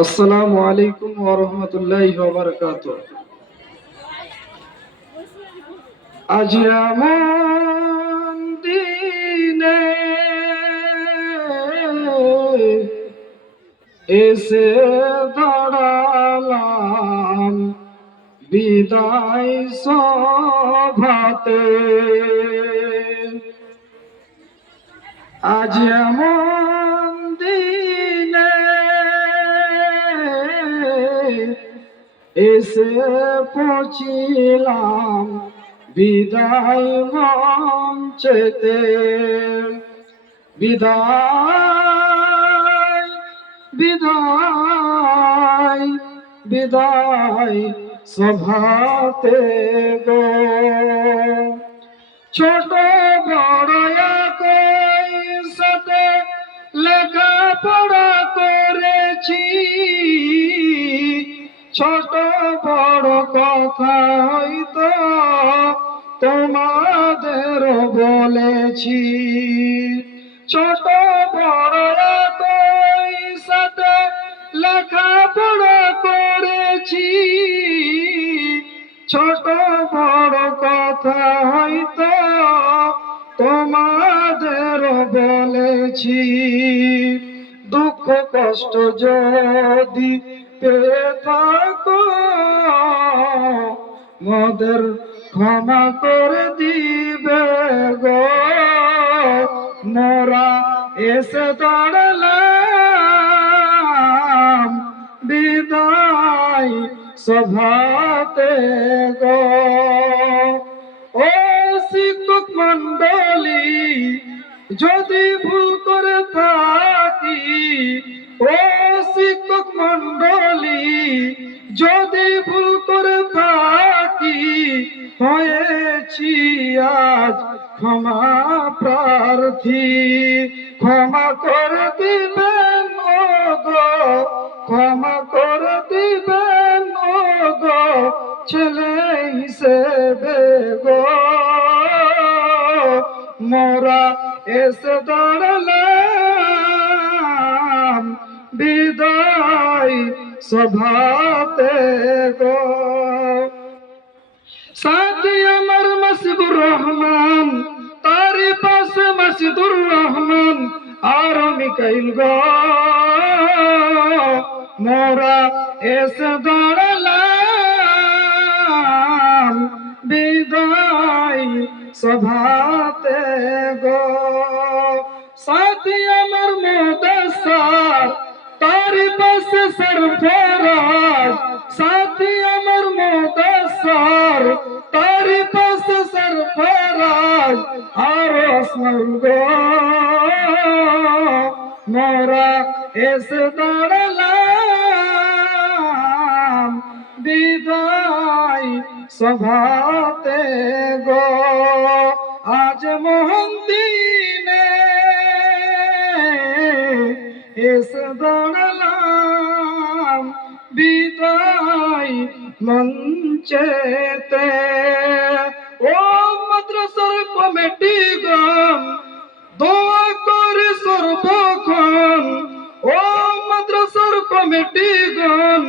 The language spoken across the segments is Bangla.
আসসালামু আলাইকুম ওয়া রাহমাতুল্লাহি ওয়া বারাকাতুহু। আজ এমন দিনে এসে দাঁড়ালাম বিদায় সভাতে। আজ এমন দিনে এসে পৌঁছিলাম বিদায় মঞ্চেতে। বিদায় বিদায় বিদায় সভাতে গো। ছোট বড় একই সাথে লেখাপড়া করেছি, ছোট বড় কথা হয়তো তোমাদের বলেছি। ছোট বড় একই সাথে লেখাপড়া করেছি, ছোট বড় কথা হয়তো তোমাদের বলেছি। দুঃখ কষ্ট যদি পেয়ে থাকো মোদের ক্ষমা করে দিবে গো। মোরা এসে দাঁড়ালাম বিদায় সভাতে গো। ও শিক্ষক মন্ডলী, যদি ভুল করে থাকি, ও শিক্ষক মন্ডলী, যদি ভুল করে থাকি, হয়েছি আজ ক্ষমা প্রার্থী। ক্ষমা করে দিবেন ও গো, ক্ষমা করে দিবেন ও গো, ছেলে হিসেবে গো। মোরা এসে দাঁড়ালাম বিদায় সভাতে গো। সাথী আমার মাসিদুর রহমান, তারই পাশে মাসিদুর রহমান আর মিকাইল গো। মোরা এসে দাঁড়ালাম বিদায় সভাতে গো। সাথী আমার মুদাসার, তারই পাশে সরফরাজ, সাথী আমার মুদাসার, তারই পাশে সরফরাজ আর আসমাউল গো। মোরা এসে দাঁড়ালাম বিদায় সভাতে গো। আজ মহান দিনে এসে দাঁড়ালাম বিদায় মঞ্চেতে। ও মাদ্রাসার কমিটি গণ দোয়া করে সর্বক্ষণ, ও মাদ্রাসার কমিটি গণ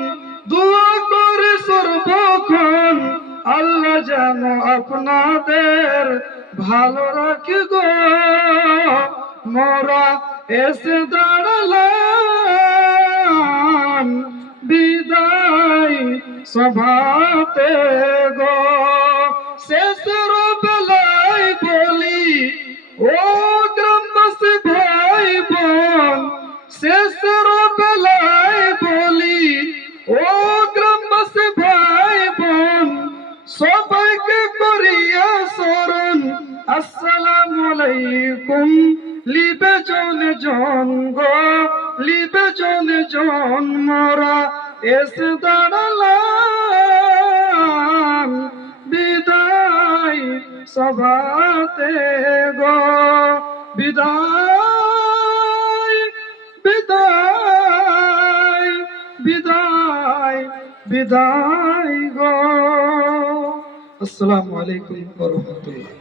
দোয়া করে সর্বক্ষণ, আল্লাহ যেন আপনাদের ভালো রাখে গো। মোরা এসে দাঁড়ালাম বিদায় সভাতে গো। শেষের বেলায় বলি ও গ্রামবাসী ভাই বোন, শেষের বেলায় বলি ও গ্রামবাসী ভাই বোন, সবাইকে করিয়া স্মরণ আসসালামু আলাইকুম। লিবে জন জন গো, লিবে জন জন, মোরা এসে দাঁড়ালাম বিদায় সভাতে গো। বিদায় বিদায় বিদায় বিদায় গো। আসসালামু আলাইকুম ওয়া রাহমাতুল্লাহ।